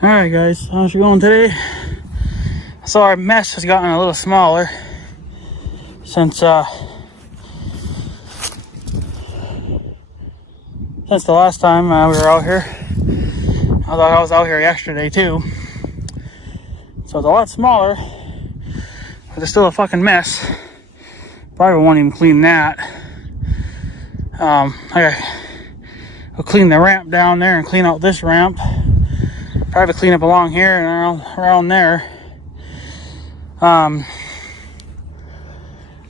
Alright guys, how's it going today? So our mess has gotten a little smaller since the last time we were out here. Although I was out here yesterday too. So it's a lot smaller, but it's still a fucking mess. Probably won't even clean that. I'll clean the ramp down there and clean out this ramp. Probably clean up along here and around there.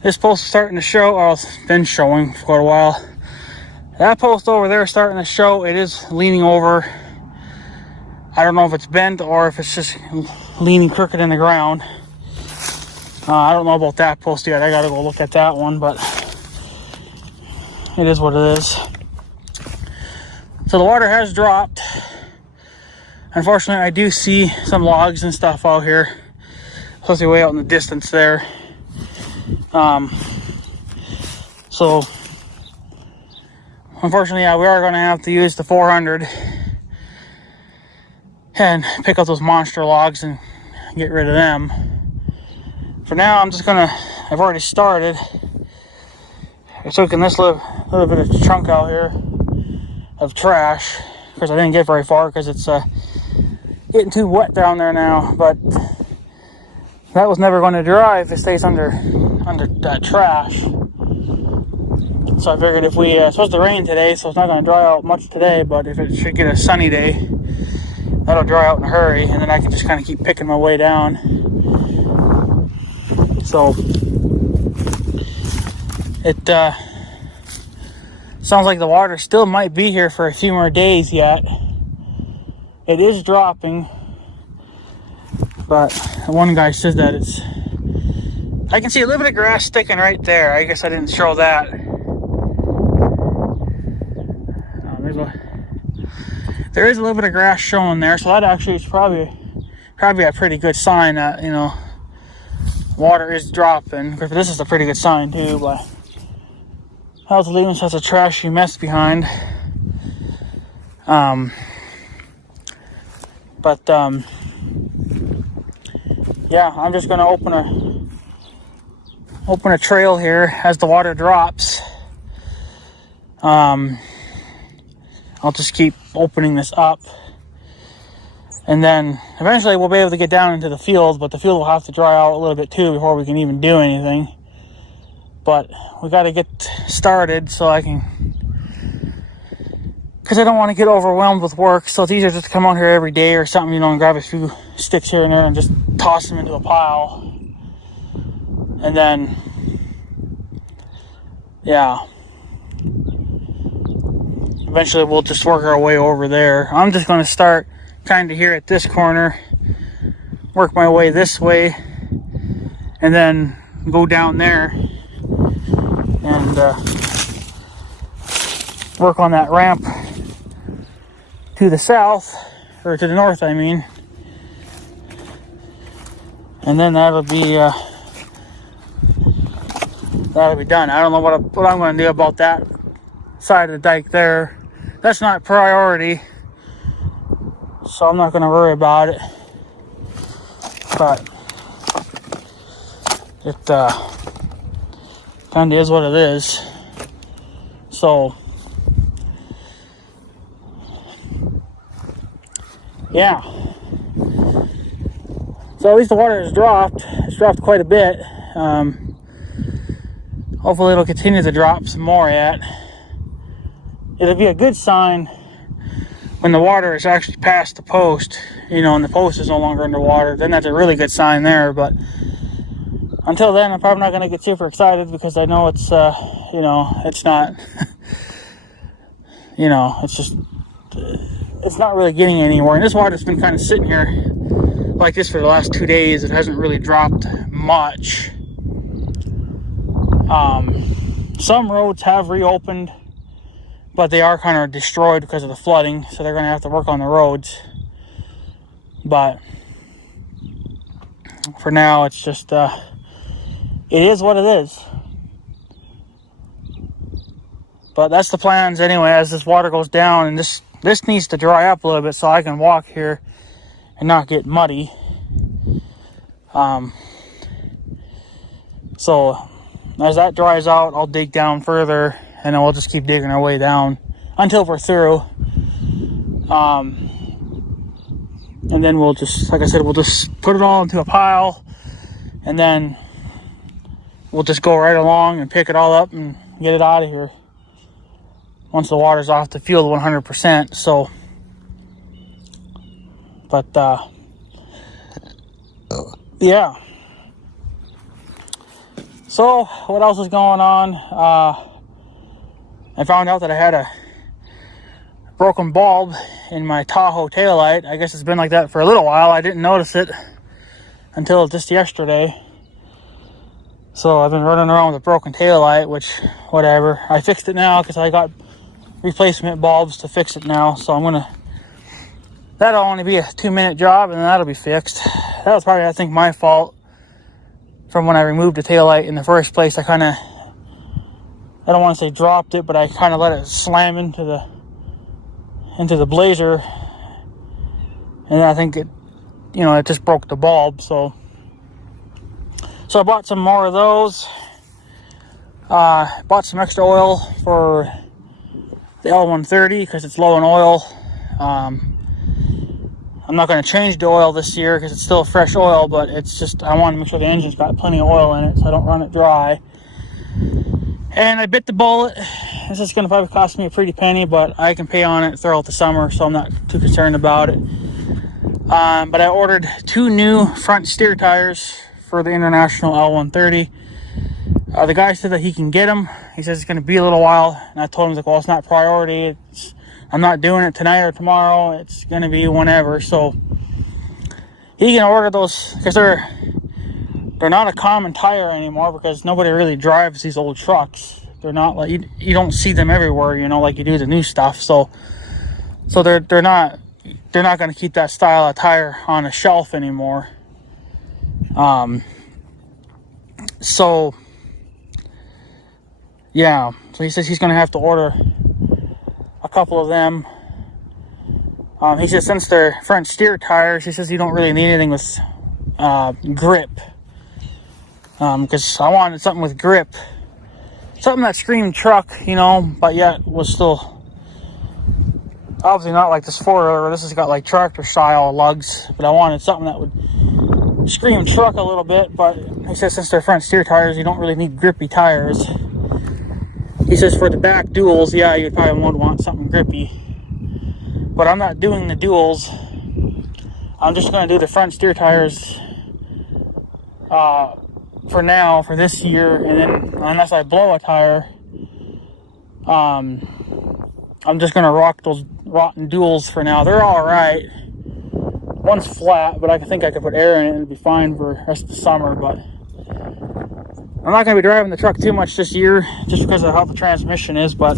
This post is starting to show, or it's been showing for quite a while. That post over there is starting to show. It is leaning over. I don't know if it's bent or if it's just leaning crooked in the ground. I don't know about that post yet. I gotta go look at that one, but it is what it is. So the water has dropped. Unfortunately, I do see some logs and stuff out here, especially way out in the distance there. So unfortunately, yeah, we are going to have to use the 400 and pick up those monster logs and get rid of them. For now, I'm just gonna, I've already started. I took in this little bit of chunk out here of trash, because I didn't get very far because it's getting too wet down there now, but that was never going to dry if it stays under that trash. So I figured if we, it's supposed to rain today, so it's not going to dry out much today, but if it should get a sunny day, that'll dry out in a hurry, and then I can just kind of keep picking my way down. So it sounds like the water still might be here for a few more days yet. It is dropping, but one guy says that it's, I can see a little bit of grass sticking right there. I guess I didn't show that. There is a little bit of grass showing there, so that actually is probably a pretty good sign that, you know, water is dropping. This is a pretty good sign too, but I was leaving such a trashy mess behind. Yeah, I'm just gonna open a trail here as the water drops. I'll just keep opening this up, and then eventually we'll be able to get down into the field, but the field will have to dry out a little bit too before we can even do anything. But we got to get started so I can, because I don't want to get overwhelmed with work. So it's easier just to come out here every day or something, you know, and grab a few sticks here and there and just toss them into a pile. And then, yeah, eventually we'll just work our way over there. I'm just going to start kind of here at this corner, work my way this way, and then go down there and work on that ramp to the south, or to the north, I mean. And then that'll be done. I don't know what I'm going to do about that side of the dike there. That's not priority, so I'm not going to worry about it. But it kind of is what it is. So yeah, so at least the water has dropped. It's dropped quite a bit. Hopefully it'll continue to drop some more yet. It'll be a good sign when the water is actually past the post, you know, and the post is no longer underwater. Then that's a really good sign there. But until then, I'm probably not going to get super excited, because I know it's, you know, it's not, you know, it's just, it's not really getting anywhere. And this water's been kind of sitting here like this for the last 2 days. It hasn't really dropped much. Some roads have reopened, but they are kind of destroyed because of the flooding, so they're going to have to work on the roads. But for now, it's just, it is what it is. But that's the plans anyway, as this water goes down, and this needs to dry up a little bit so I can walk here and not get muddy. So as that dries out, I'll dig down further, and then we'll just keep digging our way down until we're through. And then we'll just, like I said, we'll just put it all into a pile, and then we'll just go right along and pick it all up and get it out of here once the water's off the field 100%. So, but yeah. So what else is going on? I found out that I had a broken bulb in my Tahoe taillight. I guess it's been like that for a little while. I didn't notice it until just yesterday. So I've been running around with a broken taillight, which, whatever. I fixed it now because I got replacement bulbs to fix it now. So that'll only be a 2-minute job, and then that'll be fixed. That was probably, I think, my fault from when I removed the taillight in the first place. I don't want to say dropped it, but I kind of let it slam into the blazer, and I think it just broke the bulb. So I bought some more of those. Bought some extra oil for the L130 because it's low in oil. I'm not going to change the oil this year because it's still fresh oil, but it's just, I want to make sure the engine's got plenty of oil in it so I don't run it dry. And I bit the bullet. This is going to probably cost me a pretty penny, but I can pay on it throughout the summer, so I'm not too concerned about it. But I ordered 2 new front steer tires for the International L130. The guy said that he can get them. He says it's going to be a little while, and I told him, well, it's not priority. I'm not doing it tonight or tomorrow. It's going to be whenever. So he can order those because they're not a common tire anymore because nobody really drives these old trucks. They're not like you don't see them everywhere, like you do the new stuff. So they're not going to keep that style of tire on a shelf anymore. So yeah, so he says he's going to have to order a couple of them. He says since they're front steer tires, he says you don't really need anything with grip. Because I wanted something with grip. Something that screamed truck, but yet was still obviously not like this 4-wheeler. This has got like tractor style lugs, but I wanted something that would scream truck a little bit. But he says since they're front steer tires, you don't really need grippy tires. He says for the back duals, yeah, you probably would want something grippy. But I'm not doing the duals. I'm just going to do the front steer tires for now, for this year. And then unless I blow a tire, I'm just going to rock those rotten duals for now. They're all right. One's flat, but I think I could put air in it and it'd be fine for the rest of the summer. But I'm not going to be driving the truck too much this year just because of how the transmission is, but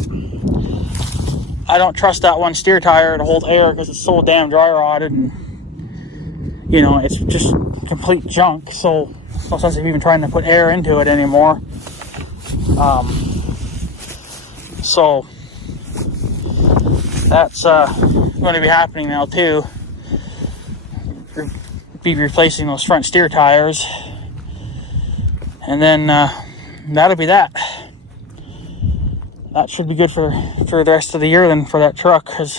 I don't trust that one steer tire to hold air because it's so damn dry rotted and it's just complete junk. So no sense of even trying to put air into it anymore. So that's going to be happening now too. Be replacing those front steer tires, and then that'll be that. That should be good for the rest of the year then for that truck, because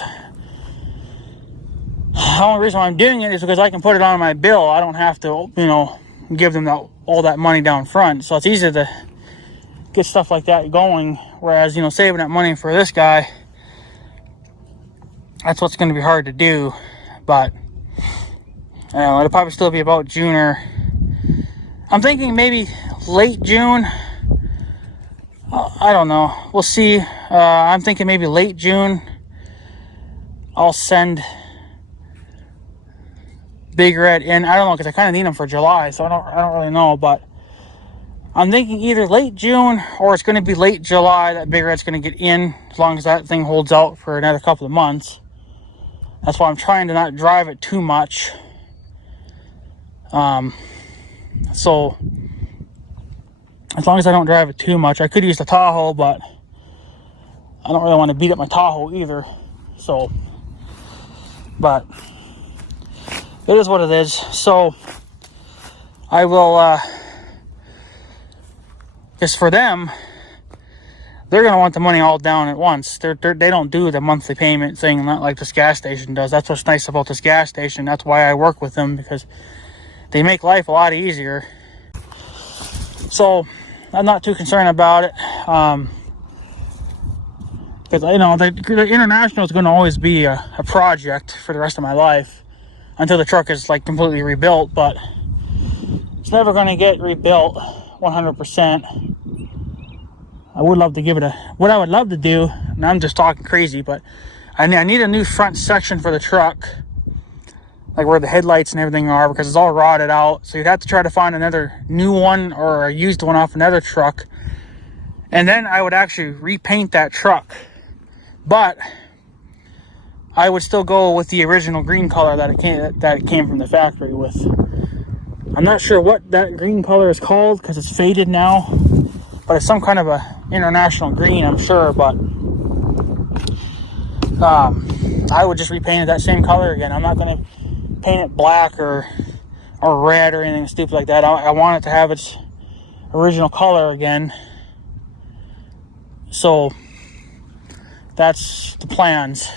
the only reason why I'm doing it is because I can put it on my bill. I don't have to give them all that money down front, so it's easy to get stuff like that going, whereas saving that money for this guy, that's what's going to be hard to do. But it'll probably still be about June, or I'm thinking maybe late June. I don't know. We'll see. I'm thinking maybe late June. I'll send Big Red in. I don't know, because I kind of need them for July, so I don't really know. But I'm thinking either late June or it's going to be late July that Big Red's going to get in, as long as that thing holds out for another couple of months. That's why I'm trying to not drive it too much. So as long as I don't drive it too much, I could use the Tahoe, but I don't really want to beat up my Tahoe either. So, but it is what it is. So I will, because for them, they're going to want the money all down at once. They don't do the monthly payment thing, not like this gas station does. That's what's nice about this gas station. That's why I work with them, because they make life a lot easier. So I'm not too concerned about it. Because, you know, the International is going to always be a project for the rest of my life until the truck is like completely rebuilt. But it's never going to get rebuilt 100%. I would love to give it what I would love to do, and I'm just talking crazy, but I need a new front section for the truck, like where the headlights and everything are, because it's all rotted out. So you'd have to try to find another new one or a used one off another truck, and then I would actually repaint that truck. But I would still go with the original green color that it came from the factory with. I'm not sure what that green color is called because it's faded now, but it's some kind of a International green, I'm sure. But I would just repaint it that same color again. I'm not going to paint it black or red or anything stupid like that. I want it to have its original color again. So that's the plans.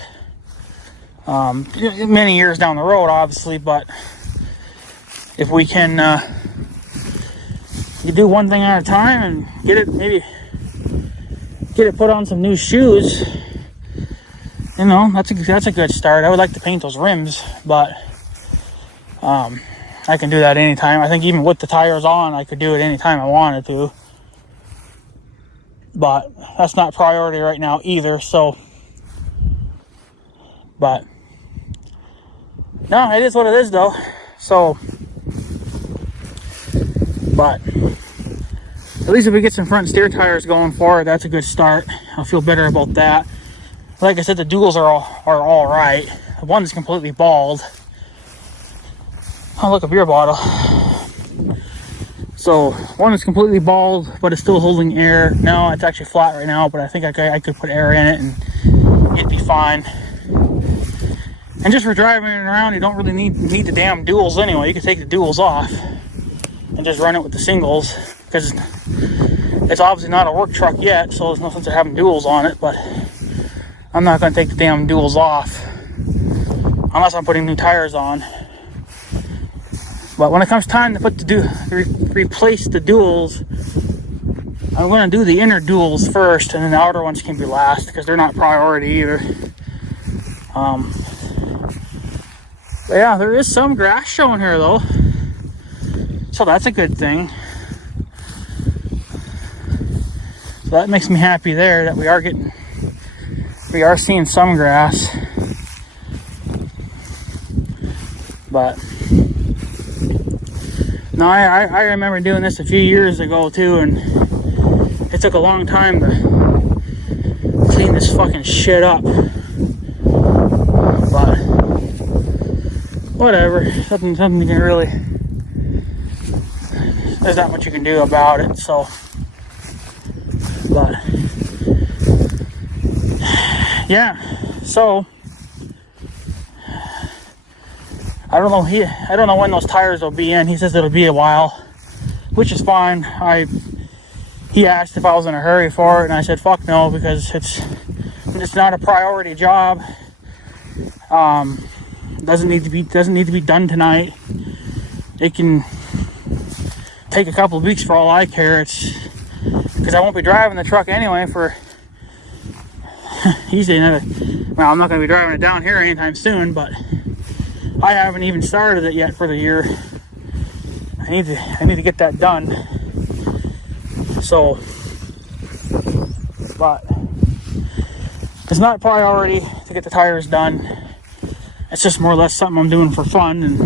Many years down the road, obviously, but if we can you do one thing at a time and get it put on some new shoes, you know, that's a good start. I would like to paint those rims, but I can do that anytime. I think even with the tires on, I could do it anytime I wanted to, but that's not priority right now either. So, but no, it is what it is though. So, but at least if we get some front steer tires going forward, that's a good start. I'll feel better about that. Like I said, the duals are all right. The one's completely bald. Oh, look, a beer bottle. So one is completely bald, but it's still holding air. No, it's actually flat right now, but I think I could put air in it and it'd be fine. And just for driving around, you don't really need the damn duals anyway. You can take the duals off and just run it with the singles, because it's obviously not a work truck yet, so there's no sense of having duals on it. But I'm not going to take the damn duals off unless I'm putting new tires on. But when it comes time to replace the duals, I'm going to do the inner duals first, and then the outer ones can be last, because they're not priority either. But yeah, there is some grass showing here though, so that's a good thing. So that makes me happy there that we are seeing some grass. But no, I remember doing this a few years ago too, and it took a long time to clean this fucking shit up. But whatever, something you can really, there's not much you can do about it. So, but yeah, so I don't know when those tires will be in. He says it'll be a while, which is fine. He asked if I was in a hurry for it, and I said fuck no, because it's not a priority job. Doesn't need to be done tonight. It can take a couple of weeks for all I care. It's because I won't be driving the truck anyway for easily another. Well, I'm not going to be driving it down here anytime soon, but I haven't even started it yet for the year. I need to get that done. So, but it's not priority to get the tires done. It's just more or less something I'm doing for fun and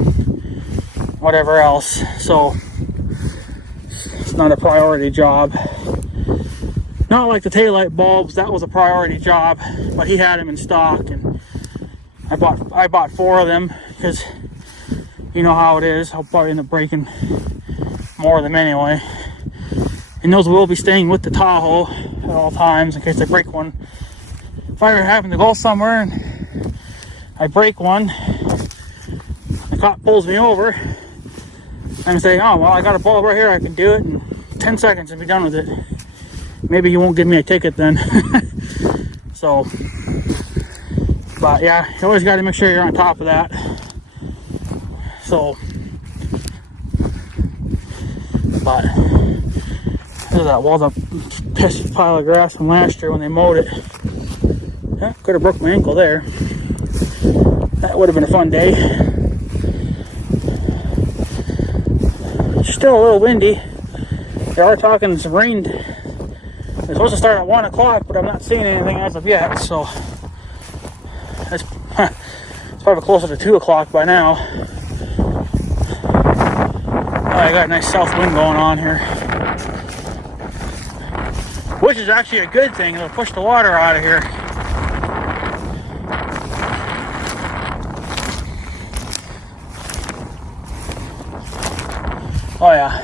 whatever else. So it's not a priority job. Not like the taillight bulbs, that was a priority job, but he had them in stock, and I bought 4 of them because you know how it is. I'll probably end up breaking more of them anyway. And those will be staying with the Tahoe at all times in case I break one. If I ever happen to go somewhere and I break one, the cop pulls me over, I'm saying, oh, well, I got a bulb right here, I can do it in 10 seconds and be done with it. Maybe he won't give me a ticket then. So, but yeah, you always got to make sure you're on top of that. So, but look at that wall, the pissed pile of grass from last year when they mowed it. Yeah, could have broke my ankle there. That would have been a fun day. It's still a little windy. They are talking some rain. It's supposed to start at 1 o'clock, but I'm not seeing anything as of yet. So it's probably closer to 2 o'clock by now. I got a nice south wind going on here, which is actually a good thing. It'll push the water out of here. Oh yeah,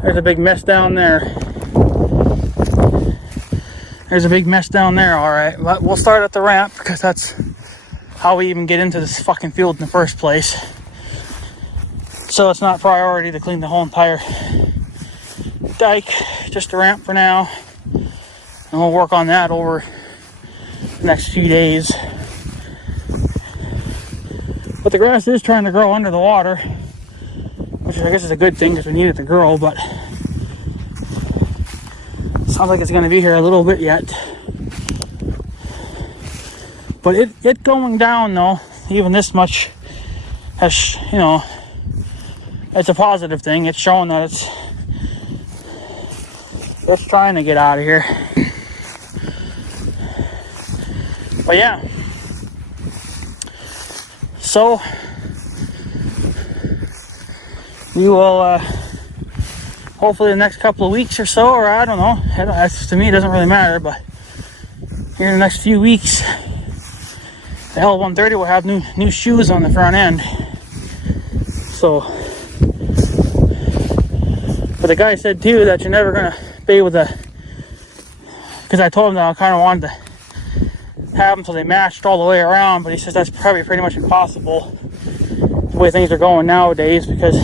there's a big mess down there. There's a big mess down there, all right. But we'll start at the ramp because that's how we even get into this fucking field in the first place. So it's not priority to clean the whole entire dike, just the ramp for now. And we'll work on that over the next few days. But the grass is trying to grow under the water, which I guess is a good thing because we need it to grow, but it sounds like it's going to be here a little bit yet. But it going down though, even this much, has, you know, it's a positive thing. It's showing that it's trying to get out of here. But yeah. So we will hopefully the next couple of weeks or so, or I don't know, to me it doesn't really matter, but here in the next few weeks the L130 will have new shoes on the front end. So, but the guy said too that you're never gonna be with because I told him that I kind of wanted to have them so they matched all the way around, but he says that's probably pretty much impossible the way things are going nowadays, because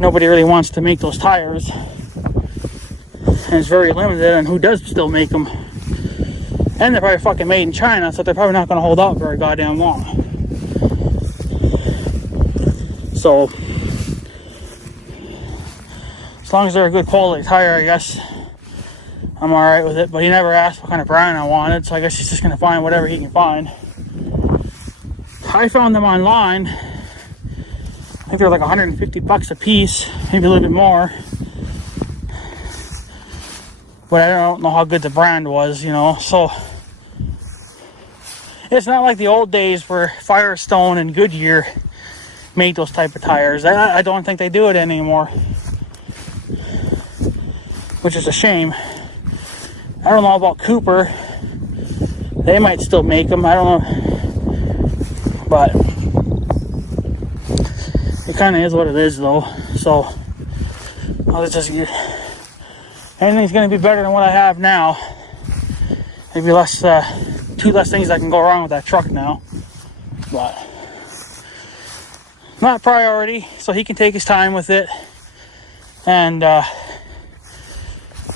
nobody really wants to make those tires, and it's very limited on who does still make them, and they're probably fucking made in China, so they're probably not going to hold out very goddamn long. So as long as they're a good quality tire, I guess I'm alright with it. But he never asked what kind of brand I wanted, so I guess he's just going to find whatever he can find. I found them online. I think they're like 150 bucks a piece, maybe a little bit more. But I don't know how good the brand was, you know. So it's not like the old days where Firestone and Goodyear made those type of tires. I don't think they do it anymore, which is a shame. I don't know about Cooper. They might still make them. I don't know. But it kind of is what it is, though. So I'll just anything's going to be better than what I have now. Maybe less, 2 less things that can go wrong with that truck now. But not priority, so he can take his time with it. And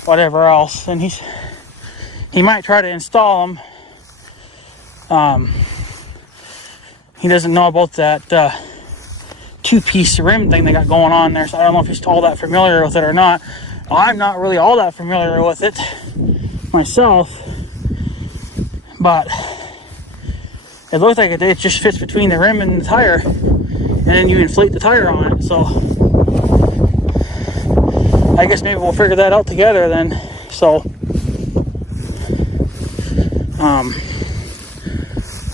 whatever else. And he might try to install them. He doesn't know about that 2-piece rim thing they got going on there, so I don't know if he's all that familiar with it or not. I'm not really all that familiar with it myself, but it looks like it just fits between the rim and the tire, and then you inflate the tire on it. So I guess maybe we'll figure that out together then. So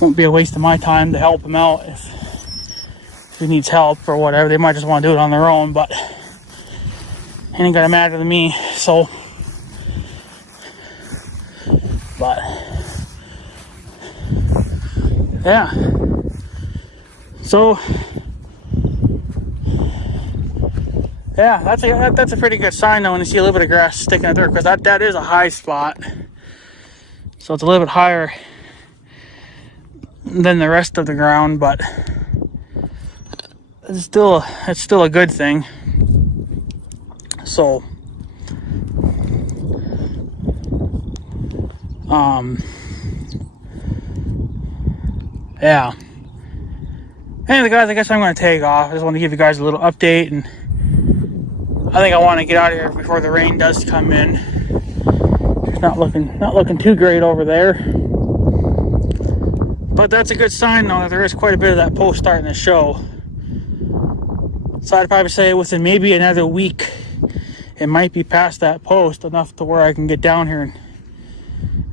won't be a waste of my time to help him out if he needs help or whatever. They might just want to do it on their own, but it ain't gonna matter to me. So, but yeah, so yeah, that's a pretty good sign though when you see a little bit of grass sticking out there, because that is a high spot, so it's a little bit higher than the rest of the ground, but it's still a good thing. So yeah. Anyway, guys, I guess I'm going to take off. I just want to give you guys a little update, and I think I want to get out of here before the rain does come in. It's not looking too great over there, but that's a good sign, though, that there is quite a bit of that post starting to show. So I'd probably say within maybe another week, it might be past that post enough to where I can get down here and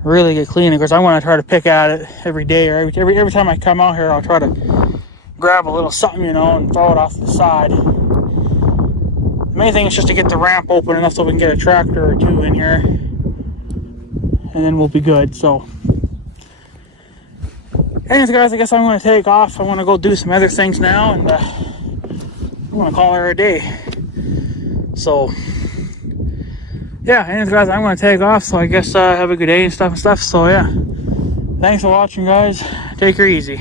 really get clean. Of course, I'm going to try to pick at it every day, or every time I come out here, I'll try to grab a little something, and throw it off to the side. The main thing is just to get the ramp open enough so we can get a tractor or two in here, and then we'll be good. So anyways, guys, I guess I'm going to take off. I want to go do some other things now, and I'm going to call her a day. So yeah, anyways, guys, I'm going to take off. So I guess have a good day and stuff. So yeah, thanks for watching, guys. Take her easy.